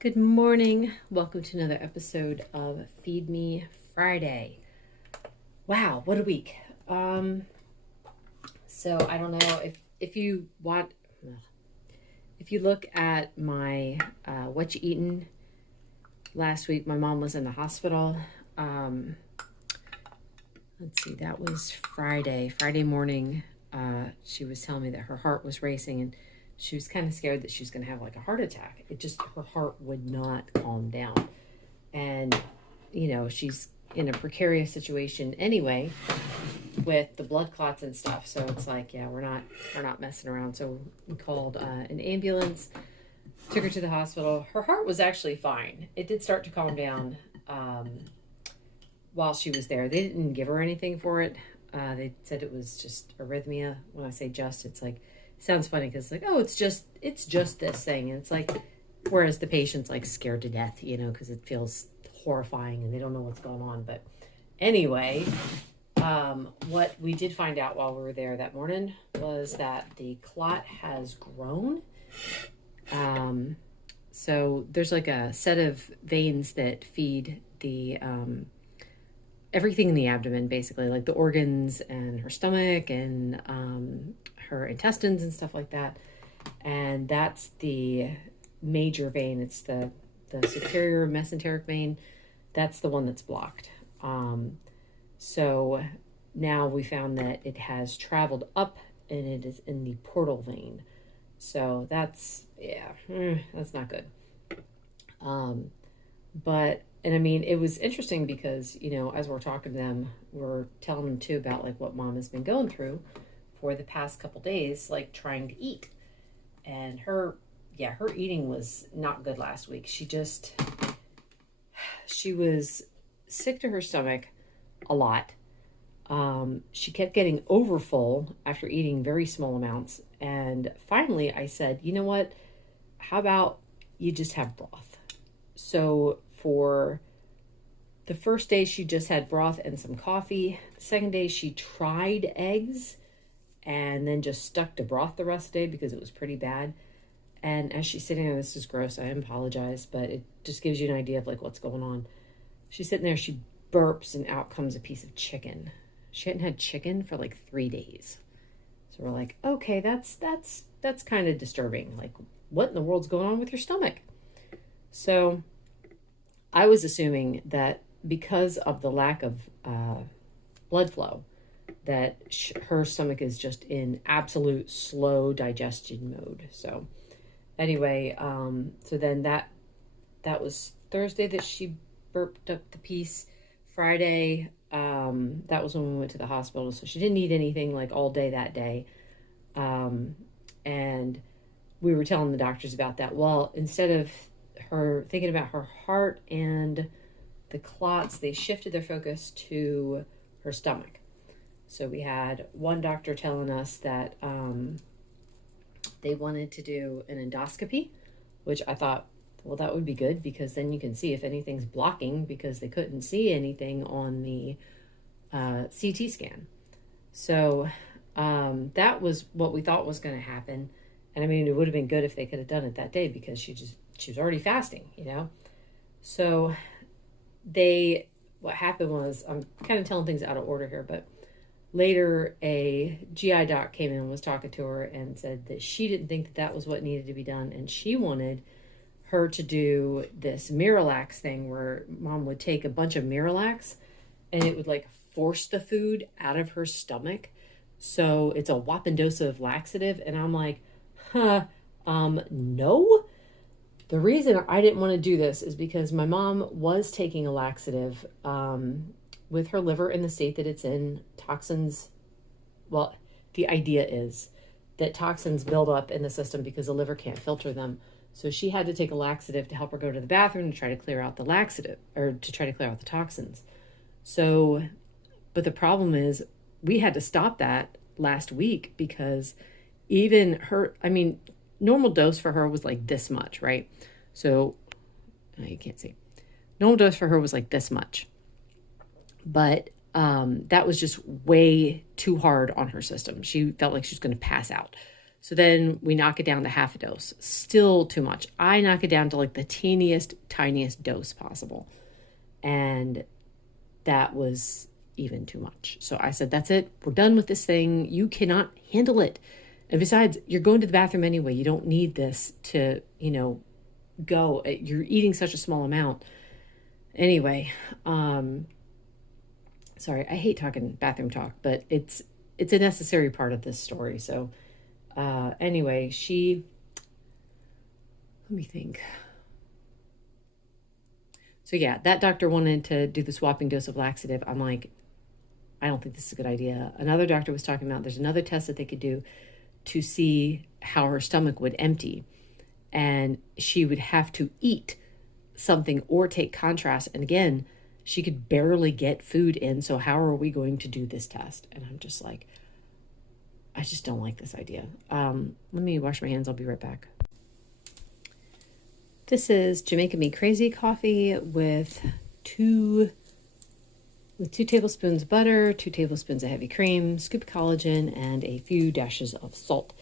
Good morning. Welcome to another episode of Feed Me Friday. Wow, what a week. So I don't know if you want, if you look at my what you eaten last week, my mom was in the hospital. Let's see, that was Friday morning. She was telling me that her heart was racing and she was kind of scared that she was going to have like a heart attack. Her heart would not calm down. And, she's in a precarious situation anyway with the blood clots and stuff. So it's like, yeah, we're not messing around. So we called an ambulance, took her to the hospital. Her heart was actually fine. It did start to calm down while she was there. They didn't give her anything for it. They said it was just arrhythmia. When I say just, it's like, sounds funny because it's like, oh, it's just this thing. And it's like, whereas the patient's like scared to death, because it feels horrifying and they don't know what's going on. But anyway, what we did find out while we were there that morning was that the clot has grown. So there's like a set of veins that feed the everything in the abdomen, basically, like the organs and her stomach and her intestines and stuff like that. And that's the major vein. It's the superior mesenteric vein. That's the one that's blocked. So now we found that it has traveled up and it is in the portal vein. So that's not good. And I mean, it was interesting because, as we're talking to them, we're telling them too about like what mom has been going through for the past couple days, like trying to eat. And her eating was not good last week. She was sick to her stomach a lot. She kept getting overfull after eating very small amounts. And finally I said, you know what, how about you just have broth? So for the first day, she just had broth and some coffee. The second day, she tried eggs and then just stuck to broth the rest of the day because it was pretty bad. And as she's sitting there, this is gross, I apologize, but it just gives you an idea of like what's going on. She's sitting there, she burps and out comes a piece of chicken. She hadn't had chicken for like 3 days. So we're like, okay, that's kind of disturbing. Like, what in the world's going on with your stomach? So I was assuming that because of the lack of blood flow, that her stomach is just in absolute slow digestion mode. So anyway, so then that was Thursday that she burped up the piece. Friday, that was when we went to the hospital. So she didn't eat anything like all day that day. And we were telling the doctors about that. Well, instead of her thinking about her heart and the clots, they shifted their focus to her stomach. So we had one doctor telling us that they wanted to do an endoscopy, which I thought, well, that would be good because then you can see if anything's blocking, because they couldn't see anything on the CT scan. So that was what we thought was going to happen. And I mean, it would have been good if they could have done it that day because she was already fasting, So what happened was, I'm kind of telling things out of order here, but later a GI doc came in and was talking to her and said that she didn't think that was what needed to be done. And she wanted her to do this Miralax thing where mom would take a bunch of Miralax and it would like force the food out of her stomach. So it's a whopping dose of laxative. And I'm like, no. The reason I didn't want to do this is because my mom was taking a laxative with her liver in the state that it's in. Toxins, well, the idea is that toxins build up in the system because the liver can't filter them. So she had to take a laxative to help her go to the bathroom to try to clear out the laxative, or to try to clear out the toxins. So, but the problem is we had to stop that last week because even her, normal dose for her was like this much, right? So you can't see. Normal dose for her was like this much. But that was just way too hard on her system. She felt like she was going to pass out. So then we knock it down to half a dose. Still too much. I knock it down to like the teeniest, tiniest dose possible. And that was even too much. So I said, that's it. We're done with this thing. You cannot handle it. And besides, you're going to the bathroom anyway. You don't need this to, go. You're eating such a small amount. Anyway, sorry, I hate talking bathroom talk, but it's a necessary part of this story. So anyway, let me think. So yeah, that doctor wanted to do the swapping dose of laxative. I'm like, I don't think this is a good idea. Another doctor was talking about there's another test that they could do to see how her stomach would empty. And she would have to eat something or take contrast. And again, she could barely get food in. So how are we going to do this test? And I'm just like, I just don't like this idea. Let me wash my hands. I'll be right back. This is Jamaica Me Crazy coffee with two tablespoons butter, 2 tablespoons of heavy cream, scoop of collagen, and a few dashes of salt.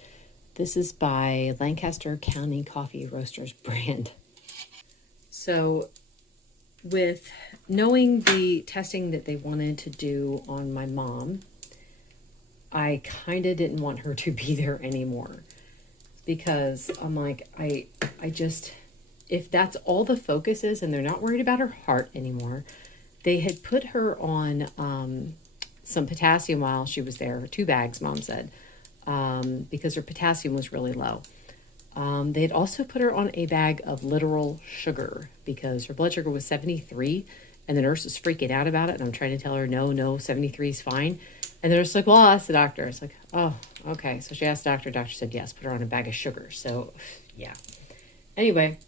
This is by Lancaster County Coffee Roasters brand. So with knowing the testing that they wanted to do on my mom, I kind of didn't want her to be there anymore, because I'm like, I just, if that's all the focus is and they're not worried about her heart anymore. They had put her on some potassium while she was there, 2 bags, Mom said, because her potassium was really low. They had also put her on a bag of literal sugar because her blood sugar was 73, and the nurse was freaking out about it. And I'm trying to tell her, no, 73 is fine. And the nurse was like, well, I'll ask the doctor. It's like, oh, okay. So she asked the doctor. Doctor said, yes, put her on a bag of sugar. So, yeah. Anyway,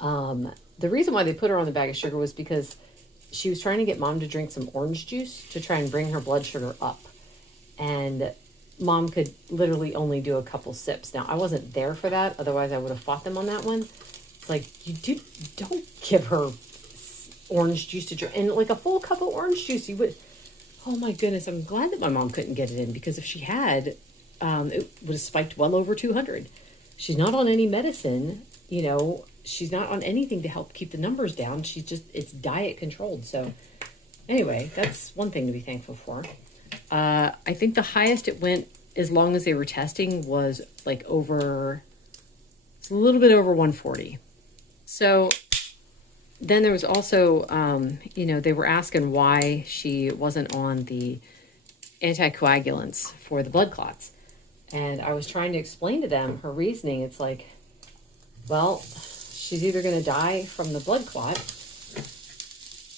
the reason why they put her on the bag of sugar was because she was trying to get Mom to drink some orange juice to try and bring her blood sugar up. And Mom could literally only do a couple sips. Now, I wasn't there for that. Otherwise, I would have fought them on that one. It's like, don't give her orange juice to drink. And like a full cup of orange juice, you would... Oh my goodness, I'm glad that my mom couldn't get it in, because if she had, it would have spiked well over 200. She's not on any medicine, she's not on anything to help keep the numbers down. She's just, it's diet controlled. So anyway, that's one thing to be thankful for. I think the highest it went, as long as they were testing, was like it's a little bit over 140. So then there was also, they were asking why she wasn't on the anticoagulants for the blood clots. And I was trying to explain to them her reasoning. It's like, well, she's either going to die from the blood clot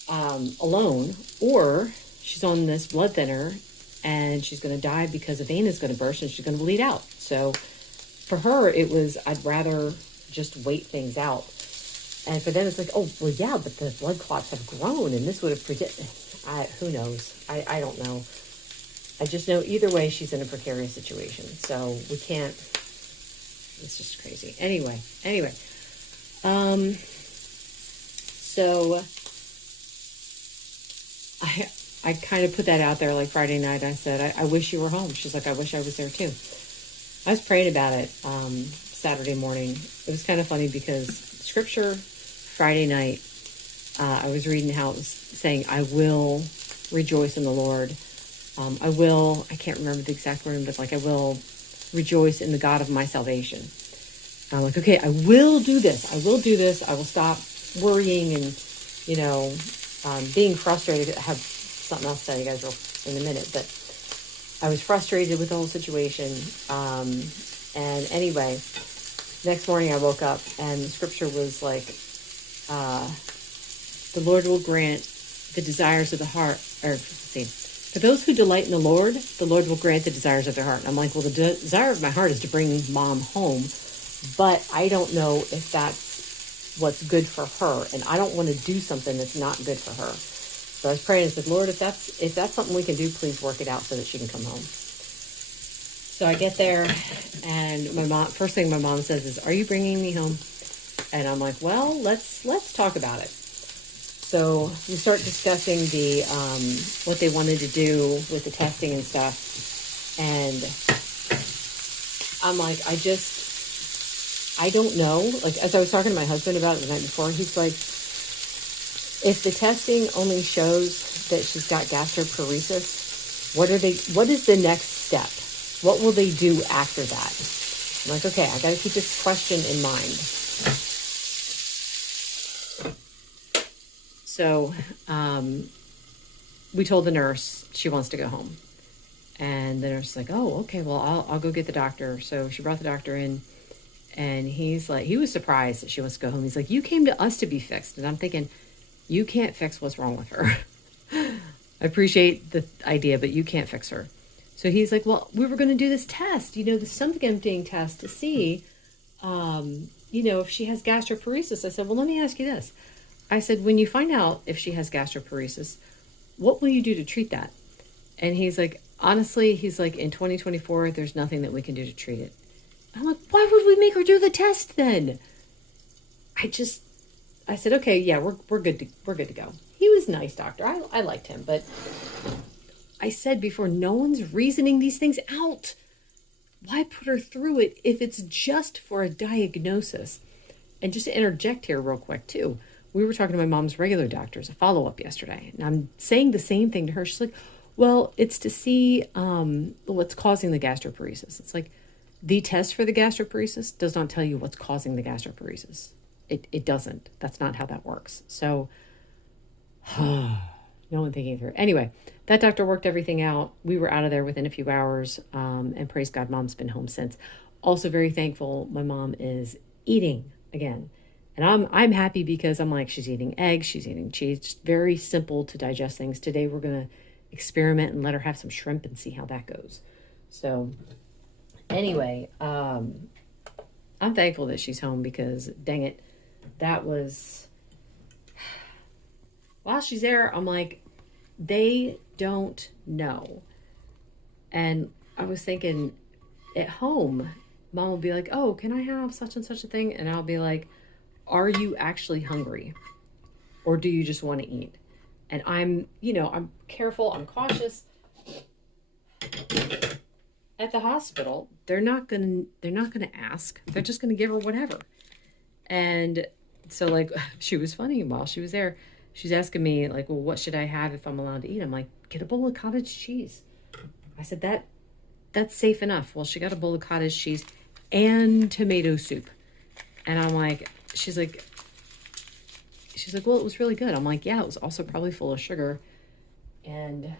alone, or she's on this blood thinner and she's going to die because a vein is going to burst and she's going to bleed out. So for her, it was, I'd rather just wait things out. And for them, it's like, oh, well, yeah, but the blood clots have grown, and this would have predicted. Who knows? I don't know. I just know either way, she's in a precarious situation. So we can't. It's just crazy. Anyway. So I kind of put that out there like Friday night. I said, I wish you were home. She's like, I wish I was there too. I was praying about it Saturday morning. It was kind of funny because Scripture Friday night, I was reading how it was saying, I will rejoice in the Lord. I can't remember the exact word, but like, I will rejoice in the God of my salvation. I'm like, okay, I will do this. I will stop worrying and, being frustrated. I have something else to tell you guys in a minute, but I was frustrated with the whole situation. And anyway, next morning I woke up and the scripture was like, the Lord will grant the desires of the heart, for those who delight in the Lord will grant the desires of their heart. And I'm like, well, the desire of my heart is to bring Mom home, but I don't know if that's what's good for her. And I don't want to do something that's not good for her. So I was praying and said, Lord, if that's something we can do, please work it out so that she can come home. So I get there, and my mom, first thing my mom says is, are you bringing me home? And I'm like, well, let's talk about it. So we start discussing the what they wanted to do with the testing and stuff. And I'm like, I don't know. Like, as I was talking to my husband about it the night before, he's like, if the testing only shows that she's got gastroparesis, what is the next step? What will they do after that? I'm like, okay, I got to keep this question in mind. So, we told the nurse she wants to go home. And the nurse is like, oh, okay, well, I'll go get the doctor. So she brought the doctor in, and he's like, he was surprised that she wants to go home. He's like, you came to us to be fixed. And I'm thinking, you can't fix what's wrong with her. I appreciate the idea, but you can't fix her. So he's like, well, we were going to do this test, the stomach emptying test to see, if she has gastroparesis. I said, well, let me ask you this. I said, when you find out if she has gastroparesis, what will you do to treat that? And he's like, honestly, he's like, in 2024, there's nothing that we can do to treat it. I'm like, why would we make her do the test then? I said, okay, yeah, we're good to go. He was a nice doctor. I liked him, but I said before, no one's reasoning these things out. Why put her through it if it's just for a diagnosis? And just to interject here real quick too, we were talking to my mom's regular doctors, a follow-up yesterday, and I'm saying the same thing to her. She's like, well, it's to see what's causing the gastroparesis. It's like, the test for the gastroparesis does not tell you what's causing the gastroparesis. It doesn't. That's not how that works. So, no one thinking through. Anyway, that doctor worked everything out. We were out of there within a few hours, and praise God, Mom's been home since. Also very thankful my mom is eating again. And I'm happy because I'm like, she's eating eggs, she's eating cheese. Just very simple to digest things. Today we're going to experiment and let her have some shrimp and see how that goes. So anyway, I'm thankful that she's home because, dang it, that was, while she's there, I'm like, they don't know. And I was thinking, at home, Mom will be like, oh, can I have such and such a thing? And I'll be like, are you actually hungry? Or do you just want to eat? And I'm careful, I'm cautious. At the hospital, they're not gonna ask. They're just gonna give her whatever. And so, like, she was funny while she was there. She's asking me, like, well, what should I have if I'm allowed to eat? I'm like, get a bowl of cottage cheese. I said, that's safe enough. Well, she got a bowl of cottage cheese and tomato soup. And I'm like, she's like, well, it was really good. I'm like, yeah, it was also probably full of sugar and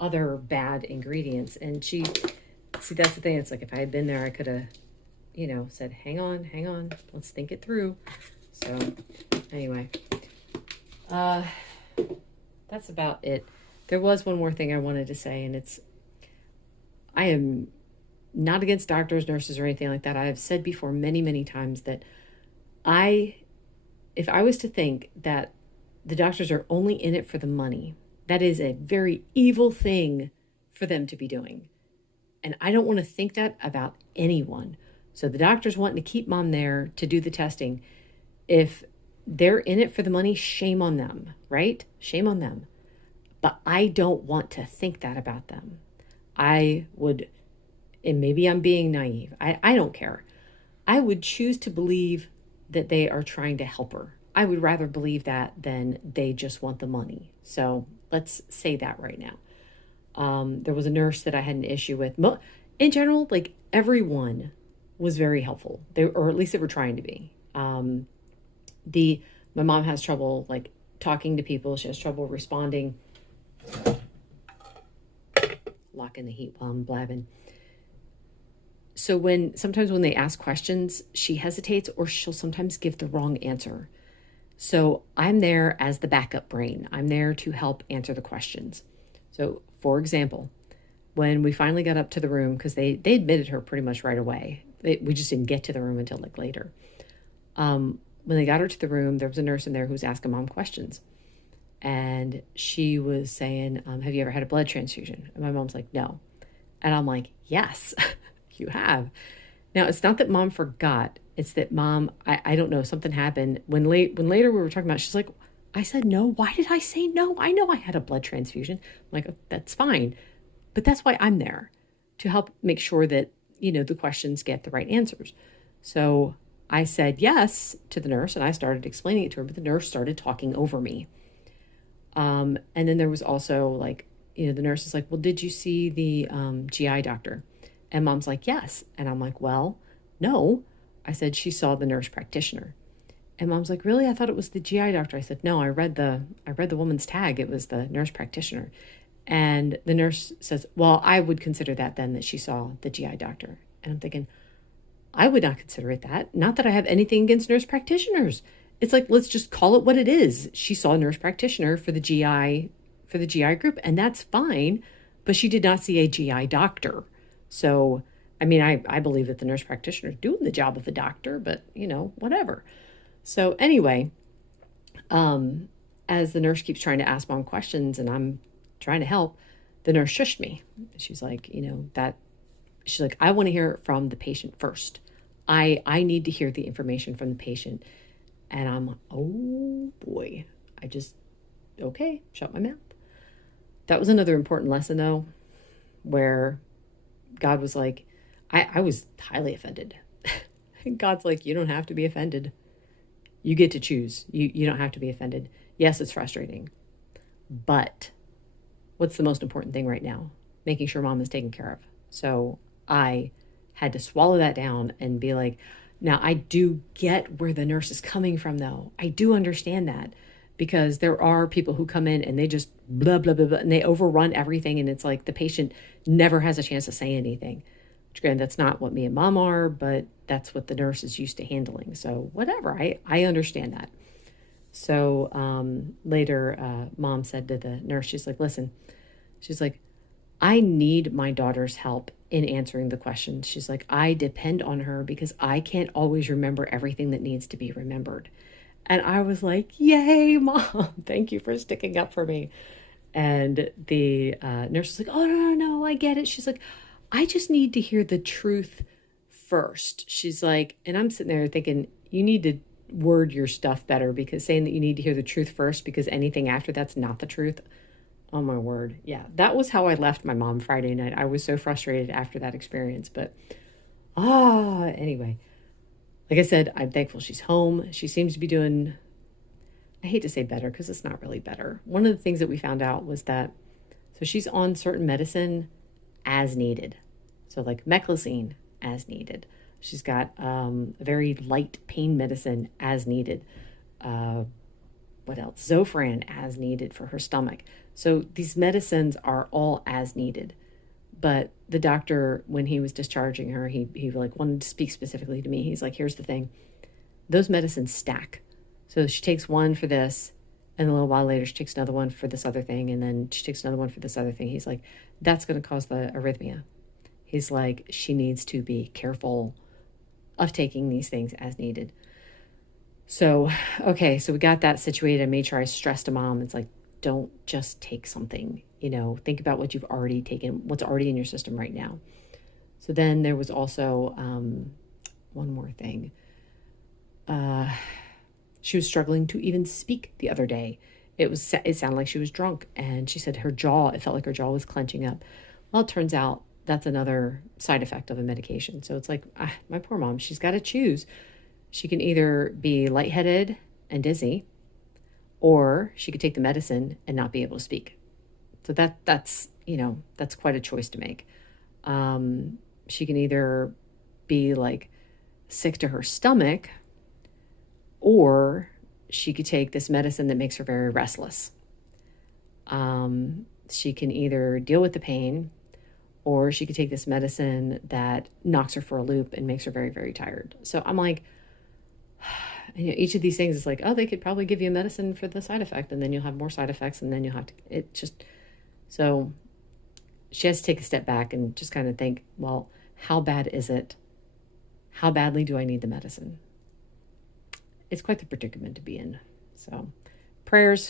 other bad ingredients. And see, that's the thing. It's like, if I had been there, I could have, said, hang on, let's think it through. So anyway, that's about it. There was one more thing I wanted to say, and I am not against doctors, nurses, or anything like that. I have said before many, many times that if I was to think that the doctors are only in it for the money, that is a very evil thing for them to be doing. And I don't want to think that about anyone. So the doctors wanting to keep Mom there to do the testing, if they're in it for the money, shame on them, right? Shame on them. But I don't want to think that about them. I would, and maybe I'm being naive, I don't care. I would choose to believe that they are trying to help her. I would rather believe that than they just want the money. So let's say that right now. There was a nurse that I had an issue with. In general, like, everyone was very helpful. Or at least they were trying to be. My mom has trouble, like, talking to people. She has trouble responding. Locking the heat while I'm blabbing. So sometimes when they ask questions, she hesitates, or she'll sometimes give the wrong answer. So I'm there as the backup brain. I'm there to help answer the questions. So, for example, when we finally got up to the room, because they admitted her pretty much right away. We just didn't get to the room until, like, later. When they got her to the room, there was a nurse in there who was asking Mom questions. And she was saying, have you ever had a blood transfusion? And my mom's like, no. And I'm like, yes, you have. Now, it's not that Mom forgot. It's that Mom, I don't know, something happened. When later we were talking about it, she's like, I said no. Why did I say no? I know I had a blood transfusion. I'm like, oh, that's fine. But that's why I'm there, to help make sure that, the questions get the right answers. So I said yes to the nurse and I started explaining it to her, but the nurse started talking over me. And then there was also like, the nurse is like, well, did you see the GI doctor? And mom's like, yes. And I'm like, well, no. I said, she saw the nurse practitioner. And mom's like, really? I thought it was the GI doctor. I said, no, I read the woman's tag. It was the nurse practitioner. And the nurse says, well, I would consider that then that she saw the GI doctor. And I'm thinking, I would not consider it that. Not that I have anything against nurse practitioners. It's like, let's just call it what it is. She saw a nurse practitioner for the GI group, and that's fine, but she did not see a GI doctor. So, I mean, I believe that the nurse practitioner is doing the job of the doctor, but, whatever. So anyway, as the nurse keeps trying to ask mom questions and I'm trying to help, the nurse shushed me. She's like, she's like, I want to hear it from the patient first. I need to hear the information from the patient. And I'm, oh boy, okay, shut my mouth. That was another important lesson though, where God was like, I was highly offended. God's like, you don't have to be offended. You get to choose. You don't have to be offended. Yes, it's frustrating. But what's the most important thing right now? Making sure mom is taken care of. So I had to swallow that down and be like, now I do get where the nurse is coming from though. I do understand that, because there are people who come in and they just blah, blah, blah, blah, and they overrun everything. And it's like the patient never has a chance to say anything. Which, granted, that's not what me and mom are, but that's what the nurse is used to handling. So whatever, I understand that. So later, mom said to the nurse, she's like, listen, she's like, I need my daughter's help in answering the questions. She's like, I depend on her because I can't always remember everything that needs to be remembered. And I was like, yay, mom, thank you for sticking up for me. And the nurse was like, oh, no, I get it. She's like, I just need to hear the truth first. She's like, and I'm sitting there thinking, you need to word your stuff better, because saying that you need to hear the truth first because anything after that's not the truth. Oh my word. Yeah, that was how I left my mom Friday night. I was so frustrated after that experience. But anyway, like I said, I'm thankful she's home. She seems to be doing, I hate to say better because it's not really better. One of the things that we found out was that, so she's on certain medicine as needed. So like meclizine as needed. She's got a very light pain medicine as needed. What else? Zofran as needed for her stomach. So these medicines are all as needed. But the doctor, when he was discharging her, he like wanted to speak specifically to me. He's like, here's the thing. Those medicines stack. So she takes one for this, and a little while later she takes another one for this other thing, and then she takes another one for this other thing. He's like, that's going to cause the arrhythmia. He's like, she needs to be careful of taking these things as needed. So, okay, so we got that situated. I made sure I stressed to mom. It's like, don't just take something, think about what you've already taken, what's already in your system right now. So then there was also one more thing. She was struggling to even speak the other day. It sounded like she was drunk, and she said it felt like her jaw was clenching up. Well, it turns out that's another side effect of a medication. So it's like, my poor mom, she's got to choose. She can either be lightheaded and dizzy, or she could take the medicine and not be able to speak. So that's quite a choice to make. She can either be like sick to her stomach, or she could take this medicine that makes her very restless. She can either deal with the pain, or she could take this medicine that knocks her for a loop and makes her very, very tired. So I'm like, each of these things is like, oh, they could probably give you a medicine for the side effect, and then you'll have more side effects, and then you'll have to, so she has to take a step back and just kind of think, well, how bad is it? How badly do I need the medicine? It's quite the predicament to be in. So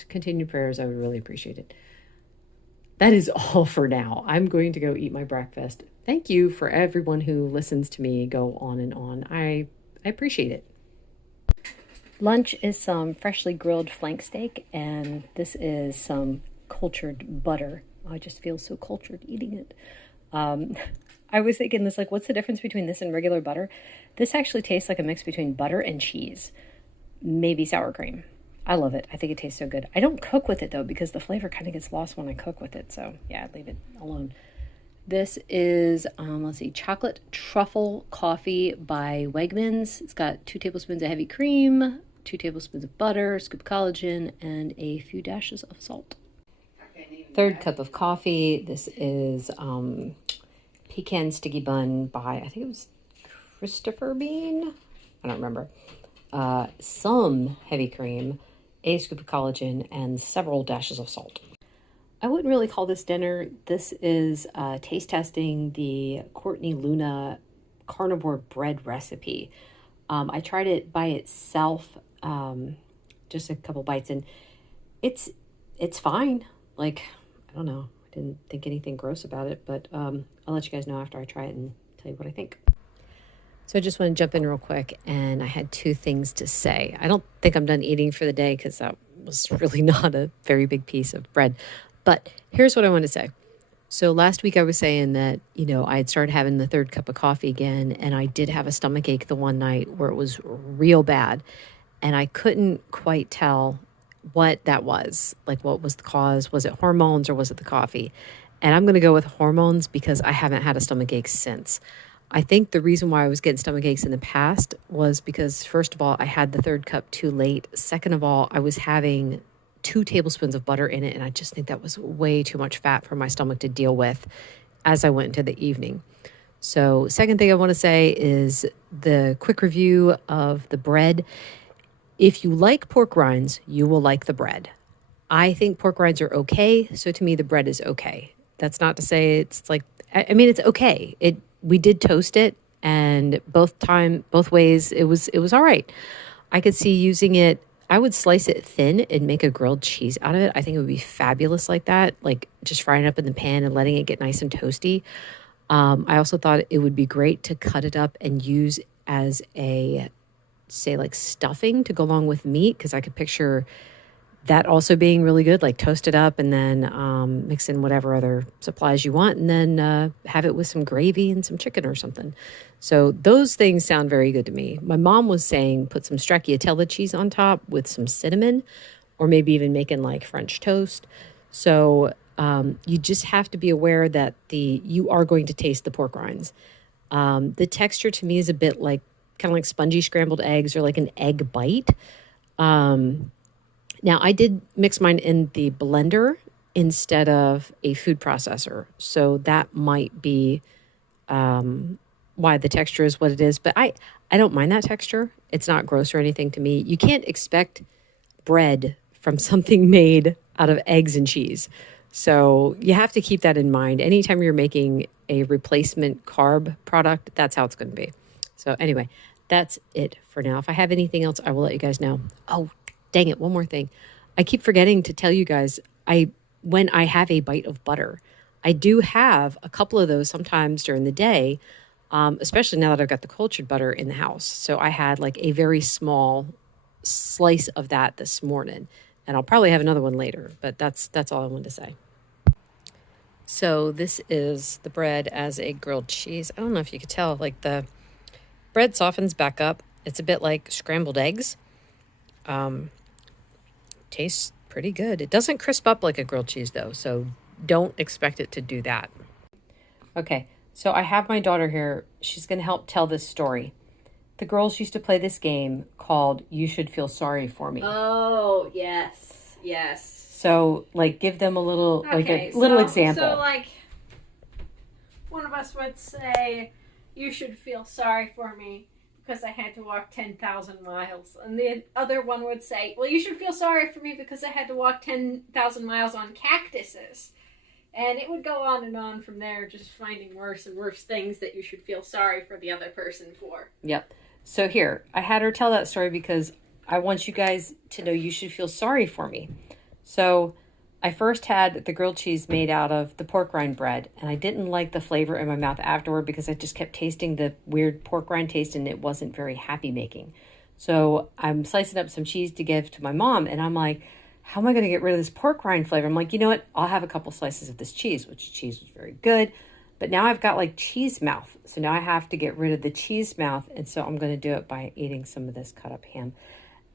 continued prayers, I would really appreciate it. That is all for now. I'm going to go eat my breakfast. Thank you for everyone who listens to me go on and on. I appreciate it. Lunch is some freshly grilled flank steak, and this is some cultured butter. I just feel so cultured eating it. I was thinking this, like, what's the difference between this and regular butter? This actually tastes like a mix between butter and cheese, maybe sour cream. I love it. I think it tastes so good. I don't cook with it though, because the flavor kind of gets lost when I cook with it. So yeah, I'd leave it alone. This is, let's see, chocolate truffle coffee by Wegmans. It's got 2 tablespoons of heavy cream, 2 tablespoons of butter, a scoop of collagen, and a few dashes of salt. Third cup of coffee. This is pecan sticky bun by, I think it was Christopher Bean. I don't remember. Some heavy cream, a scoop of collagen, and several dashes of salt. I wouldn't really call this dinner. This is taste testing the Courtney Luna carnivore bread recipe. I tried it by itself, just a couple bites, and it's fine. Like, I don't know. I didn't think anything gross about it, but I'll let you guys know after I try it and tell you what I think. So I just want to jump in real quick, and I had 2 things to say. I don't think I'm done eating for the day because that was really not a very big piece of bread. But here's what I want to say. So last week I was saying that, I had started having the 3rd cup of coffee again, and I did have a stomach ache the one night where it was real bad, and I couldn't quite tell what that was. Like, what was the cause? Was it hormones or was it the coffee? And I'm going to go with hormones because I haven't had a stomach ache since. I think the reason why I was getting stomach aches in the past was because, first of all, I had the 3rd cup too late. Second of all, I was having 2 tablespoons of butter in it, and I just think that was way too much fat for my stomach to deal with as I went into the evening. So second thing I want to say is the quick review of the bread. If you like pork rinds, you will like the bread. I think pork rinds are okay, so to me the bread is okay. That's not to say it's like, I mean, it's okay. We did toast it, and both ways it was all right. I could see using it. I would slice it thin and make a grilled cheese out of it. I think it would be fabulous like that, like just frying it up in the pan and letting it get nice and toasty. I also thought it would be great to cut it up and use as a, say, like stuffing to go along with meat, because I could picture that also being really good, like toast it up and then mix in whatever other supplies you want, and then have it with some gravy and some chicken or something. So those things sound very good to me. My mom was saying put some stracciatella cheese on top with some cinnamon, or maybe even making like French toast. So you just have to be aware that you are going to taste the pork rinds. The texture to me is a bit like kind of like spongy scrambled eggs, or like an egg bite. Now, I did mix mine in the blender instead of a food processor, so that might be why the texture is what it is. But I don't mind that texture. It's not gross or anything to me. You can't expect bread from something made out of eggs and cheese. So you have to keep that in mind. Anytime you're making a replacement carb product, that's how it's going to be. So anyway, that's it for now. If I have anything else, I will let you guys know. Oh, dang it, one more thing. I keep forgetting to tell you guys, when I have a bite of butter, I do have a couple of those sometimes during the day, especially now that I've got the cultured butter in the house. So I had like a very small slice of that this morning, and I'll probably have another one later, but that's all I wanted to say. So this is the bread as a grilled cheese. I don't know if you could tell, like the bread softens back up. It's a bit like scrambled eggs. Tastes pretty good. It doesn't crisp up like a grilled cheese though, so don't expect it to do that. Okay, so I have my daughter here. She's going to help tell this story. The girls used to play this game called You Should Feel Sorry for Me. Oh, yes. So, like, give them a little, little example. So, like, one of us would say, you should feel sorry for me because I had to walk 10,000 miles. And the other one would say, well, you should feel sorry for me because I had to walk 10,000 miles on cactuses. And it would go on and on from there, just finding worse and worse things that you should feel sorry for the other person for. Yep. So here, I had her tell that story because I want you guys to know you should feel sorry for me. So I first had the grilled cheese made out of the pork rind bread, and I didn't like the flavor in my mouth afterward because I just kept tasting the weird pork rind taste, and it wasn't very happy making. So I'm slicing up some cheese to give to my mom, and I'm like, how am I going to get rid of this pork rind flavor? I'm like, you know what? I'll have a couple slices of this cheese, which cheese was very good. But now I've got like cheese mouth. So now I have to get rid of the cheese mouth. And so I'm going to do it by eating some of this cut up ham.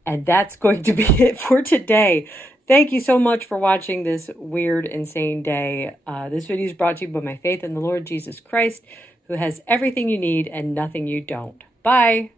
And that's going to be it for today. Thank you so much for watching this weird, insane day. This video is brought to you by my faith in the Lord Jesus Christ, who has everything you need and nothing you don't. Bye.